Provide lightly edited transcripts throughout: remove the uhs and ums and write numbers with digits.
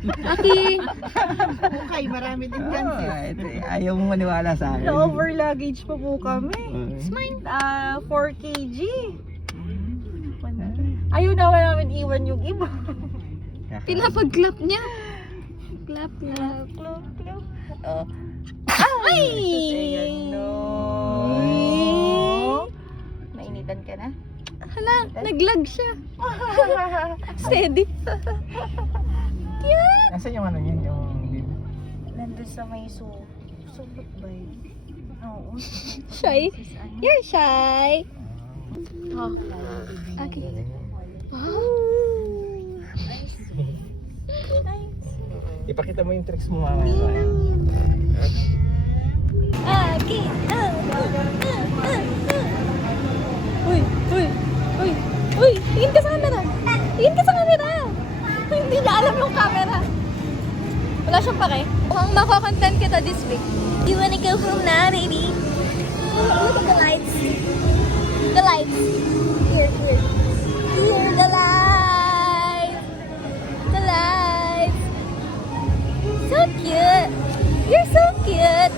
Aki! Okay, marami din dyan sis. Ayaw mo maniwala sa akin. Over luggage pa po kami. It's mine. 4 kg. Ayaw naman namin iwan yung iba. Pinapag-clap niya. Clap, clap. Klop, klop. Oh. Ay! Ayan, no. Nainitan ka na? Hala, naglag siya. Steady. Cute! Nasaan yung ano yun? Yung baby? Nandun sa may supot ba yun? Oo. Shy? You're shy. Oh. Okay. Wow. Ipakita mo yung tricks mo mamaya. Okay. Uy, uy, uy, uy, tingin ka sa camera. Tingin ka sa camera. Hindi niya alam yung camera. Wala siyang pake. Mukhang makakontent kita this week. You wanna go home now, baby? Look at the lights. The lights. Here, here. Here, the lights. The lights. So cute. You're so cute.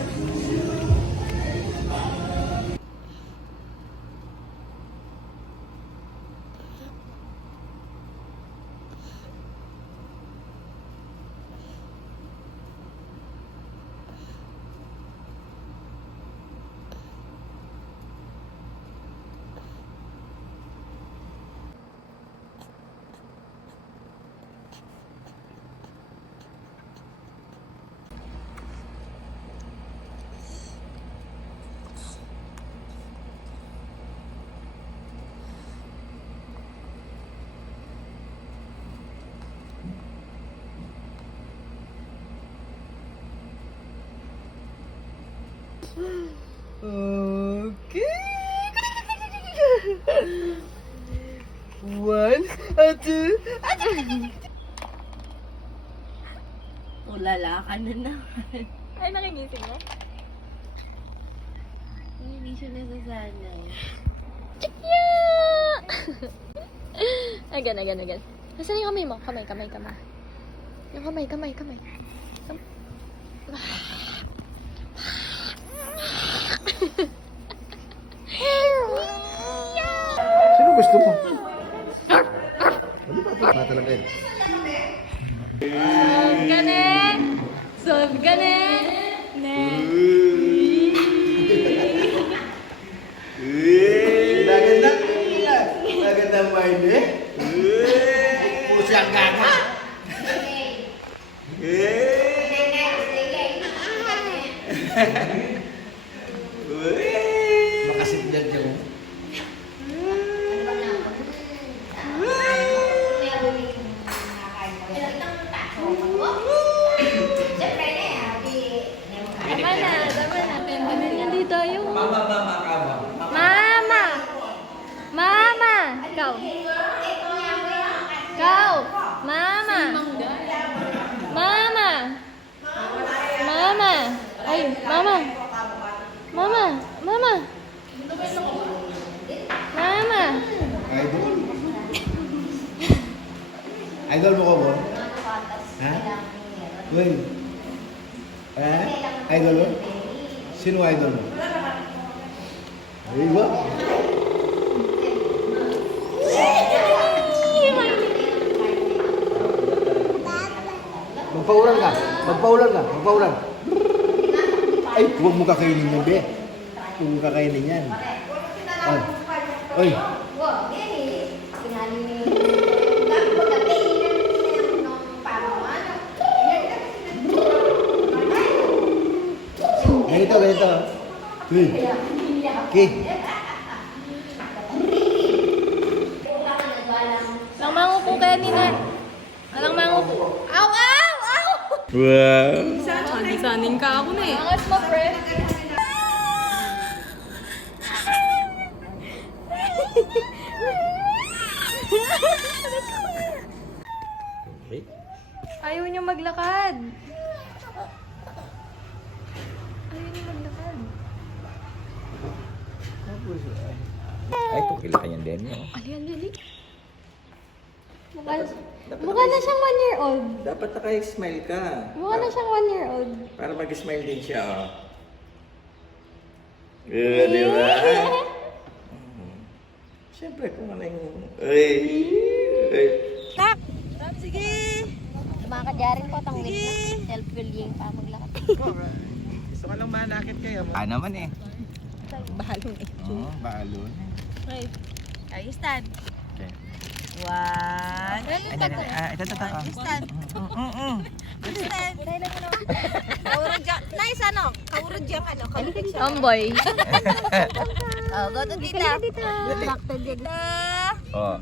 Okay. 1, 2, ulala ka na naman. Ay, nakigising mo? Hindi siya nasasanay. Yeah! Again. Nasaan yung kamay mo? Kamay. Yung kamay. Sino gusto mo? Ano ba talaga yun? Solve ka na! Magandang mind eh. Pusi ang gaga. Makasigdag niya mo. Tama na. Hindi tayo. Mama. Mama! Ikaw. Mama! Ay, Mama! Idol? Idol mo ko mo? Ha? Uy. Ha? Idol mo? Sino idol mo? Ay, ba? Magpaulan. Ay, huwag mo kakainin yan, be. Huwag mo kakainin yan. Ay. Ganito. Okay. Nang mangupo kaya nila. Alang mangupo. Ow! Wow. Saning ka ako na eh. Angas mo, pre. Ayaw niyo maglakad. Ay, tukil ka yan din. Ali. Mukha na siyang 1-year-old. Dapat naka-smile ka. Mukha na siyang 1-year-old. Para mag-smile din siya, oh. Di ba? Siyempre, kung ano yung... Ay! Tak! Sige! Makakadyarin po, tangwit na. Self-bullying pa maglakad. Gusto ko lang manakit kayo. Naman eh. Balon eh. Oo, balon. Okay. Okay, stand. Okay. One. Ito. Stand. Stand. Kaurod dyan. Nice ano? Kaurod dyan ano? Kaurod dyan. Tomboy. Oh, go to tita. Back to dito. Oh.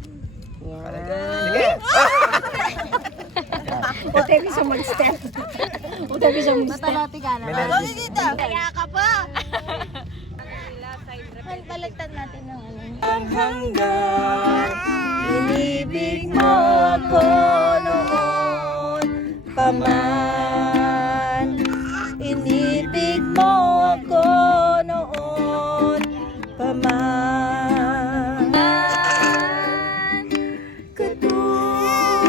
Sige. Puti ko siya mag-step. Puti ko siya mag-step. Matalati ka na. Go to tita. Kaya ka pa. Baliktad natin ng ano. Hanggang inibig mo ako noon pa man. Inibig mo ako noon pa man. Katulad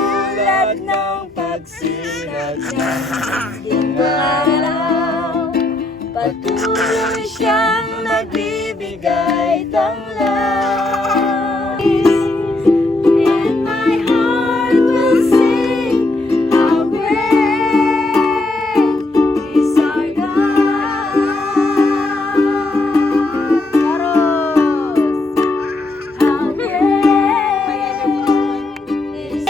ng pagsikat ng aking araw, patuloy siyang nagbibigay ng love. And my heart will sing how great is our God. Karos! How great is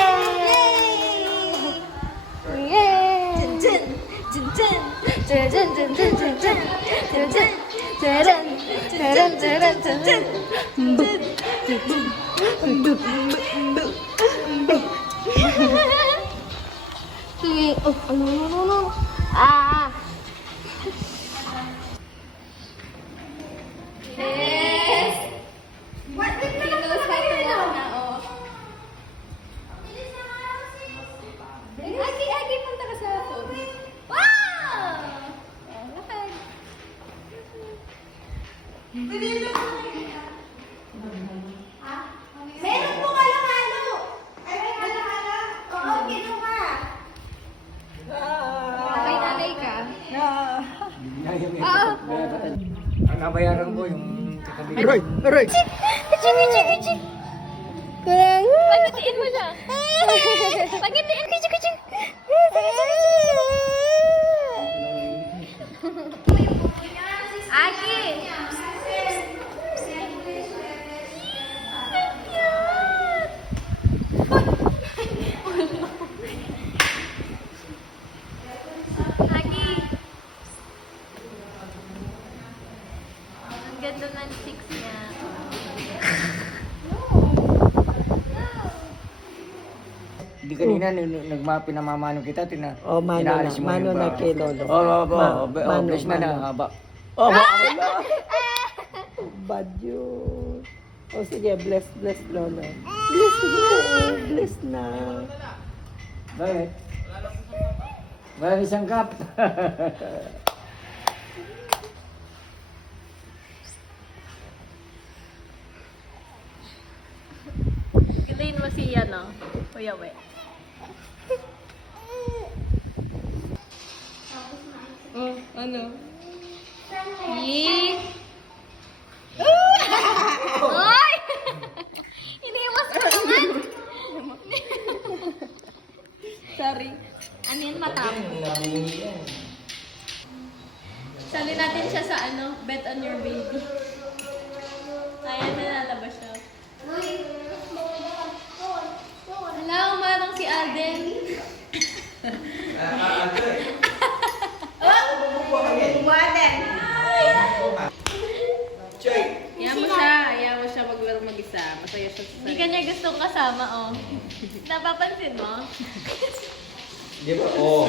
Agi, punta ka sa phone. Wow! Lakad. Meron po halo-halo. Ay, may halo-halo. Oo, kinuha. Nanay ka. Ang nabayaran ko yung katabi. Aray! Pagitiin mo siya. Pagitiin. Aki! Aki! Ang ganda ng cheeks niya. Di kanina pinamamano kita, Mano inaalis mo yung na ba- kay Lolo. bless na na, haba. Bad yun. O sige, bless Lolo. Bless mo. Bless na. Bakit? Wala isang cup. Gitayin mo siya, no? Kuya We. Oh, ano? Yee! Ay! Iniwas ko naman! Sorry. Ano yan, matapos? Sali natin siya sa ano, bet on your baby. Ayan, nalalabas siya. Wala, umarang si Alden. Ayaw mo siya maglaro mag-isa. Masaya siya sa Hindi ka niya gustong kasama, oh. Napapansin mo? Di ba? Oh.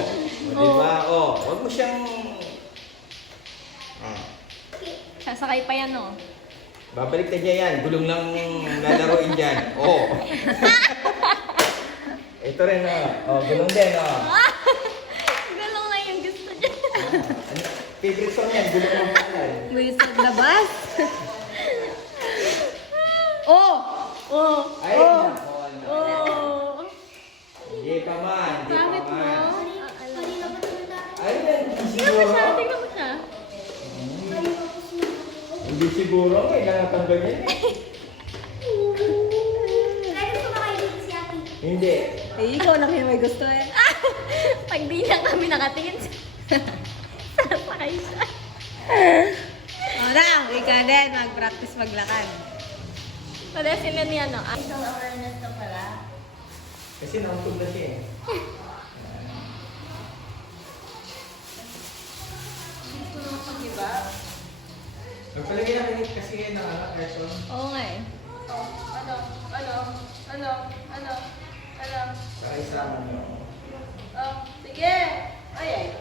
Di ba? Oh. Huwag mo siyang... Sasakay pa yan, oh. Babalik na niya yan. Gulong lang lalaroin dyan. Oh. Ito rin, oh. Oh, gulong din, oh. Galong na yung gusto niya. Ano? Favorite song yan. Gulong lang yan. Wisag labas. Oh! Oh! Ay, nako, ano. Oh! siya. Tingnan mo siya. Hindi siguro, may nakatanggal yan. Hindi. Eh, ikaw na kayo may gusto eh. Pag di lang kami nakatingin, sasakay siya. O na, ikaw din, mag-practice maglakad. Pwede sila ni ano. Social awareness na pala. Kasi nautog na siya eh. Nagpalagay na kayo kasi ng person. Oo nga eh. Sa isama niyo. Sige! Ay!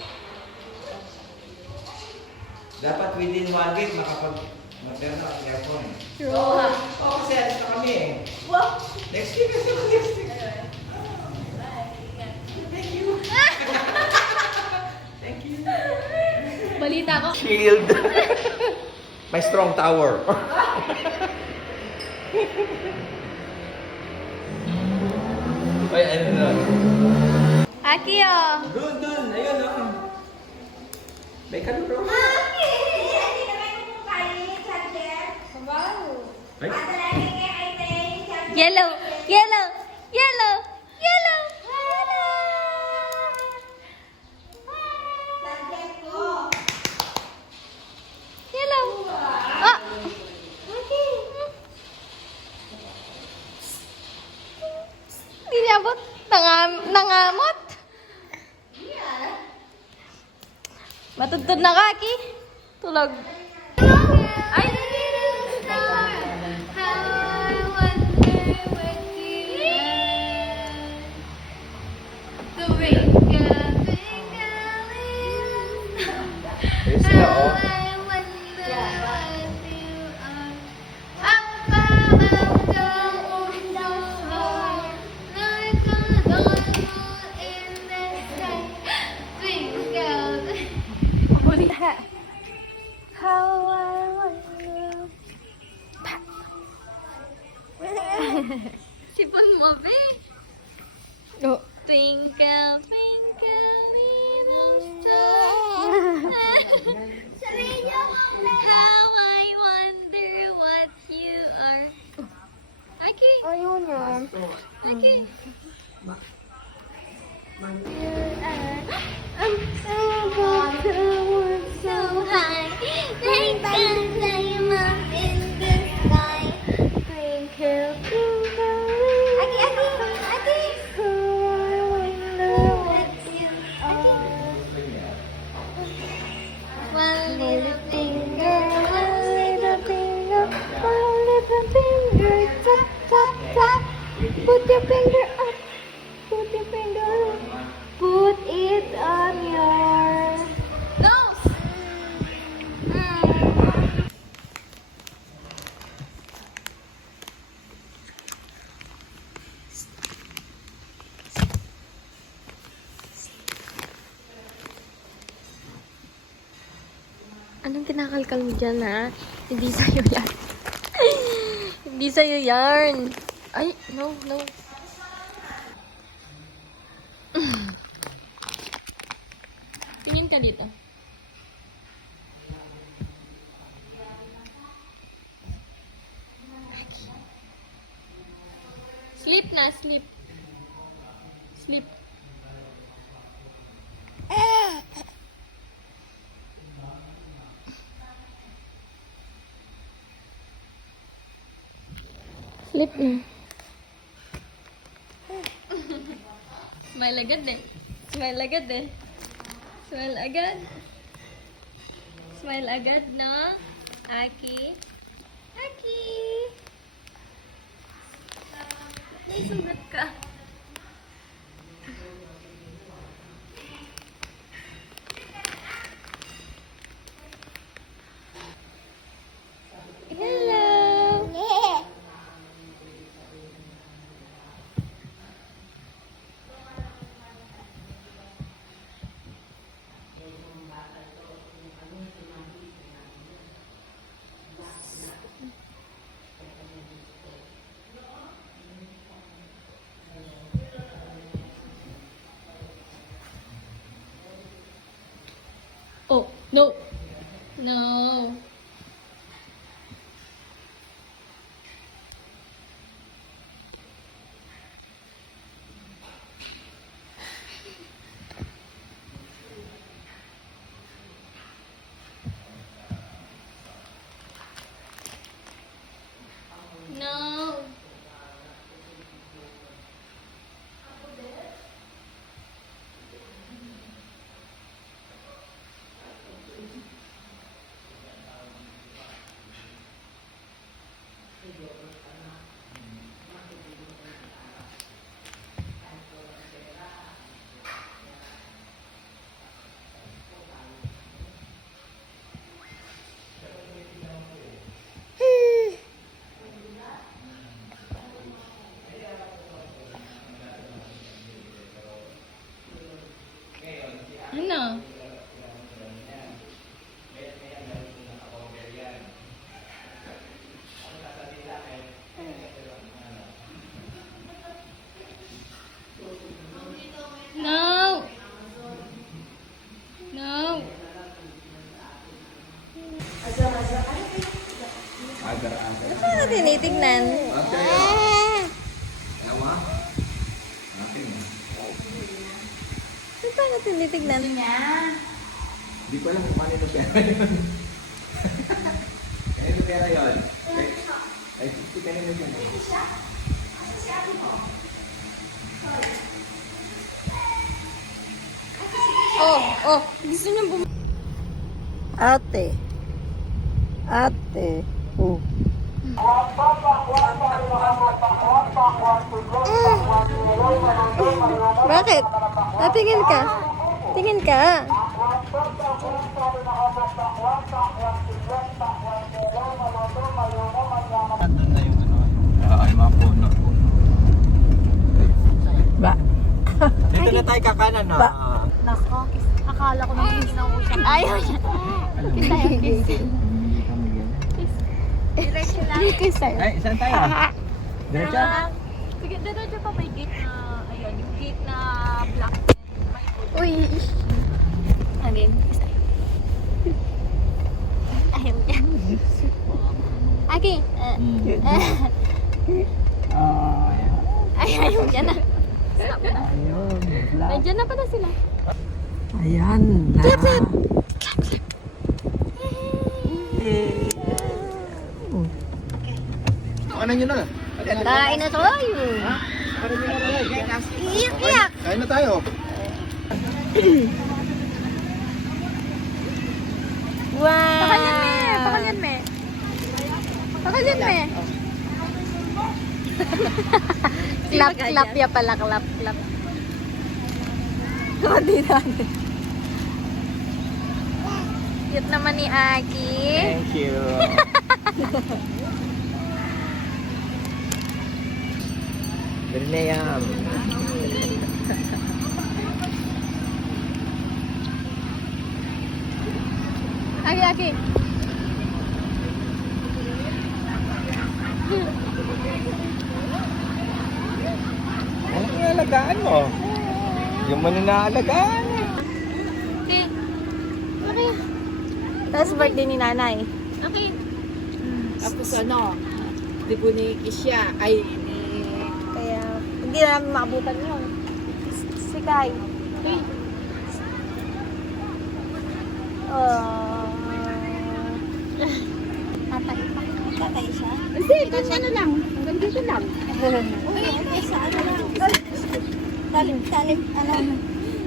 Dapat within 1 week makapag-magdala ang aircon. True. Oo, kasi alis na kami eh. Next week kasi next week. Balita ko. Shield. My strong tower. Ay, ano na? Aki oh. Doon. Ayun, oh. May kaluro. Ay, Yellow. Yellow. Yellow. Yellow. Yellow. Ah. Hindi niya abot. Nangamot. Matutod na ka, Aki. Tulog. Ay! ayun sila, oh. How I wonder. Sipon mo, be. Oh. Twinkle, twinkle, little star. How I wonder what you are. Aki. Ayun yan. Aki. I'm so high, like a diamond in the sky. Twinkle, twinkle, Aki. How I wonder what you are. One little finger, one little finger, one little finger, tap, tap, tap. Put your finger up, put your finger up. Put it on your nose. Anong kinakalkal mo dyan, ha? Hindi sa'yo yan. Hindi sa'yo yarn. Ay, no. Tingin ka dito. Sleep na, sleep. Sleep. Sleep na. Smile agad eh. Smile agad eh. Smile agad. Smile agad, no? Aki. Aki. Naisugat ka. Hello. No. No. No. Ano? No. No. Agar-agar. Ano tinitignan? Ewa. Akin na. Ano tinitignan? Hindi ko alam kung kanino pera yun. Kanino pera yun? Ay, kanino yun? Oh, gusto niyo Ate. Ate. Oh. Bakit? Tingin ka. Tingin ka. Nandun na yung ano. Ay, mga puno. Ba? Dito na tayo kakanan na. Nako, akala ko nang hindi na usap. Ayaw niya. Kiss tayo, kiss. Diretso lang. Kiss tayo. Ay, saan tayo? Diretso? Sige, diretso pa may gate na, ayun, yung gate na black. Uy. Again, kiss tayo. Ayaw niya. Again. Ayaw niya na. Stop na. Nandiyan na pala sila. Ayan na. Clap, clap. Ano nyo na? Kain na tayo. Iyak-iyak. Kain na tayo. Wow. Pakalyan me. Pakalyan me. Pakalyan me. Clap, clap ya pala. Clap, clap. Hindi natin. Cute naman ni Aki. Thank you. Bernayam. Aki. Ano yung alagaan mo? Yung man yung naalagaan. Okay. Okay. Tapos birthday ni nanay. Okay. Tapos ano, di po ni Kisha, ay ni... Kaya hindi na namin maabutan yun. Si Kai. Okay. Tatay siya? Hindi, ano lang, hanggang dito lang. Uy, sa ano lang. Talim, ano.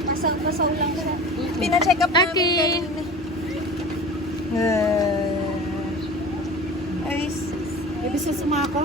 Masaw lang siya. Pina-check up namin Okay. kanina. Ay, Ibig sa sumako?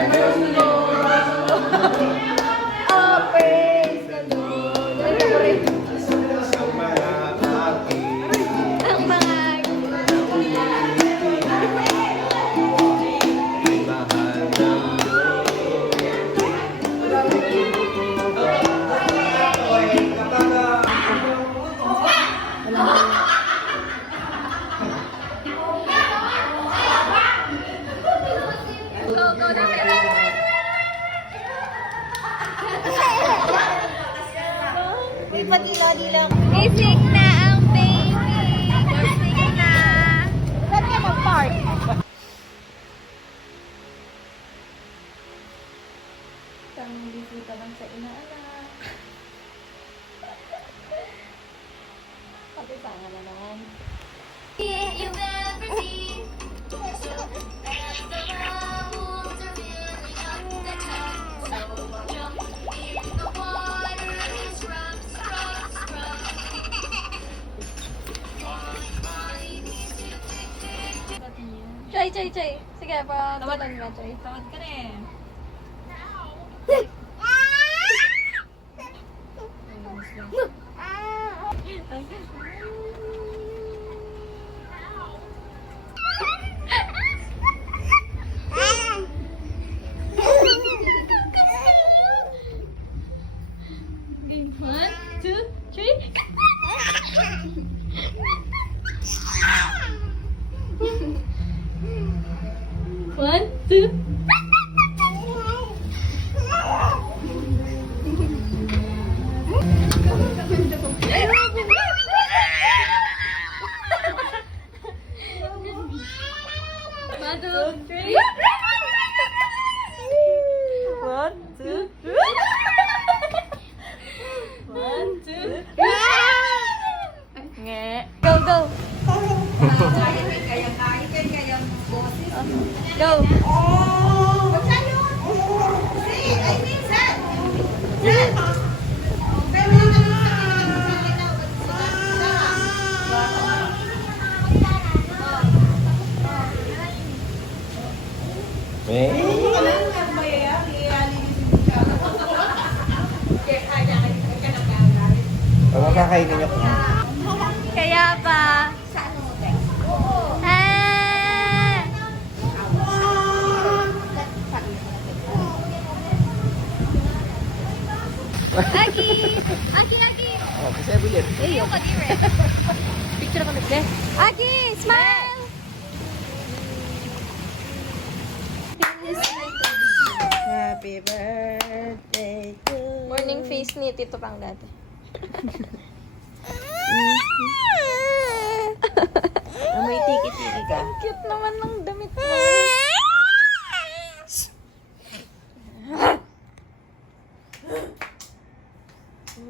Ang mga go na Uy, padila-dila. Gising na ang baby. Gising na. Saan ka mag-park? Isang bisita lang sa inaanak. Kapitanga na naman. Chay. Sige, tawadan nga, Chay. Tawad ka na eh. One, two, three. One, two. One, two, three. One, two. One, two. Nge. Go. Go. Eh? Ano kakainin niyo? Kaya pa. Ah! Aki! Oh, kasi bilit. Iyo ka dire. Picture kami, be. Aki, smile! Happy birthday to Morning face ni Tito Pang dati. May tiki-tiki ka. Cute naman ng damit mo.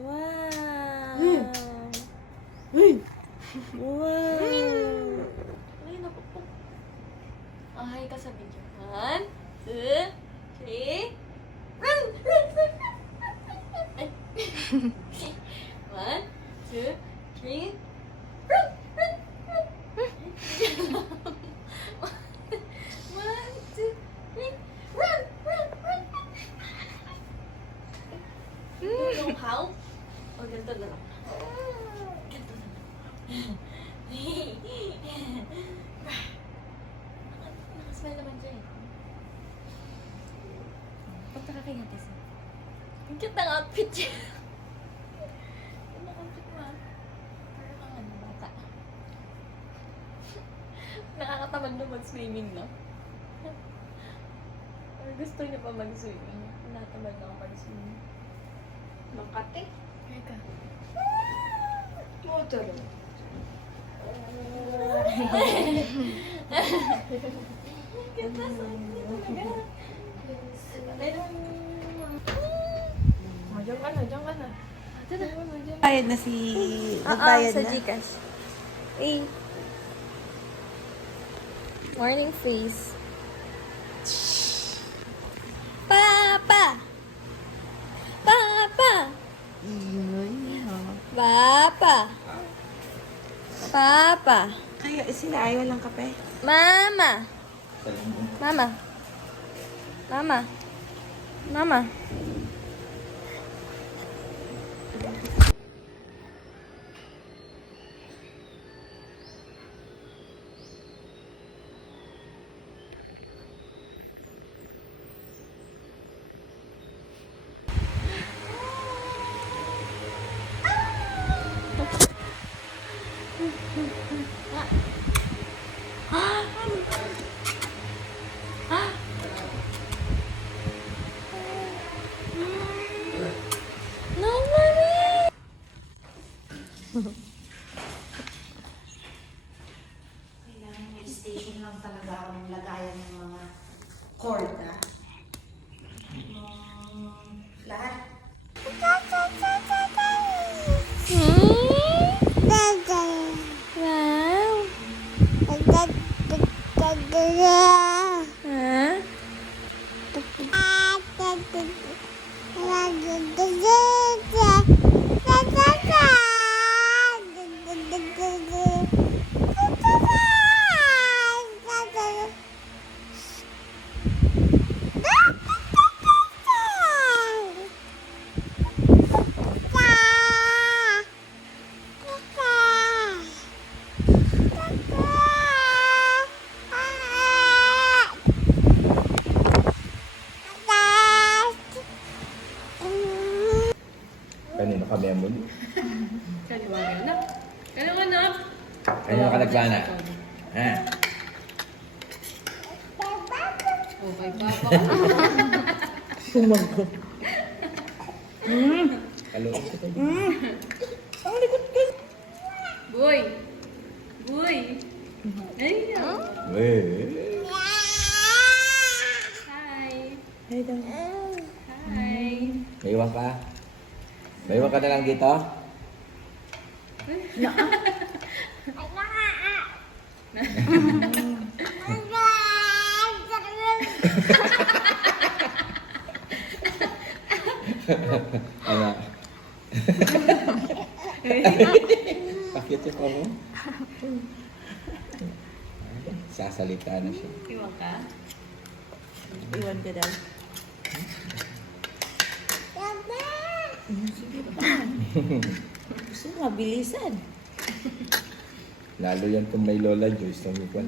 Wow. Wow. Ay, naku po. Ay, ka sa video. 1, 2, 3. Run! 1, 2, 3. Run! 1, 2, 3. Run! Yung how? O, ganito na lang. Ganito na lang. Nakasmile naman dyan eh. Punta ka kay Ate Sam. Ang cute ng outfit niya. Ang outfit mo ah. Parang kang ano, bata. Nakakatamad na mag-swimming, no? Or gusto niya pa mag-swimming. Natamad na ako mag-swimming. Makati. Teka. Motor. Ganda sa talaga. Diyan ka na. Bayad na si... Nagbayad sa na. Gcash. Eh. Morning face. Papa! Ingay ha. Papa! Kaya sila ayaw lang kape. Mama! Mama. Mama. No, mommy. Kailangan may station lang talaga akong lagayan ng mga cord, ha? Lahat. Wow. Huh? Kanino kami ang muli? Kaliwanag na. Kaliwanag. Kanino ka nagbana? Ha? Okay, papa. Hello? Boy. Boy. Ay, Eh. hi. Hi. Maiwan ka? Maiwan ka na lang dito? Ano? Bakit yung mo? Sasalita na siya. Iwan ka? Iwan ka daw. Gusto mo, mabilisan. Lalo yan kung may Lola Joyce na may kwan.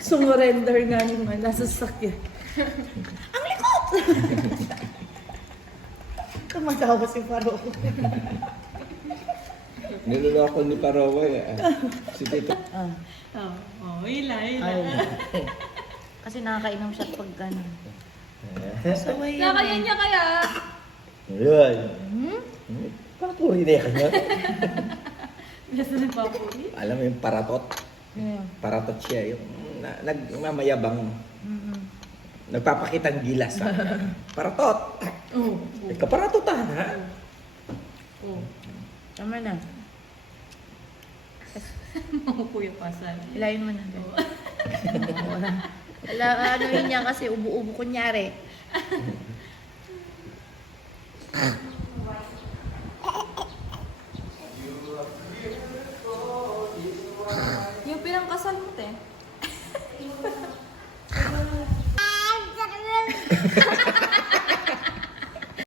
Sumurrender nga naman, nasa sakyan. Ang likot! Tumatawa si Faro. Niloloko ni Paroy. Si Tito. Oh, ila. Kasi nakakainom siya pag gano'n. Nakayan niya kaya. Ayan. Papuri na yan. Nasa na papuri? Alam mo yung paratot? Paratot siya. Yung nagmamayabang. Nagpapakitang gilas. Paratot! Oo. Kaparatotan, ha? Oo. Tama na. Mga kuya pasan. Hilayin mo na. Wala, ano yun niya kasi ubo-ubo kunyari. Yung pinangkasal mo, te.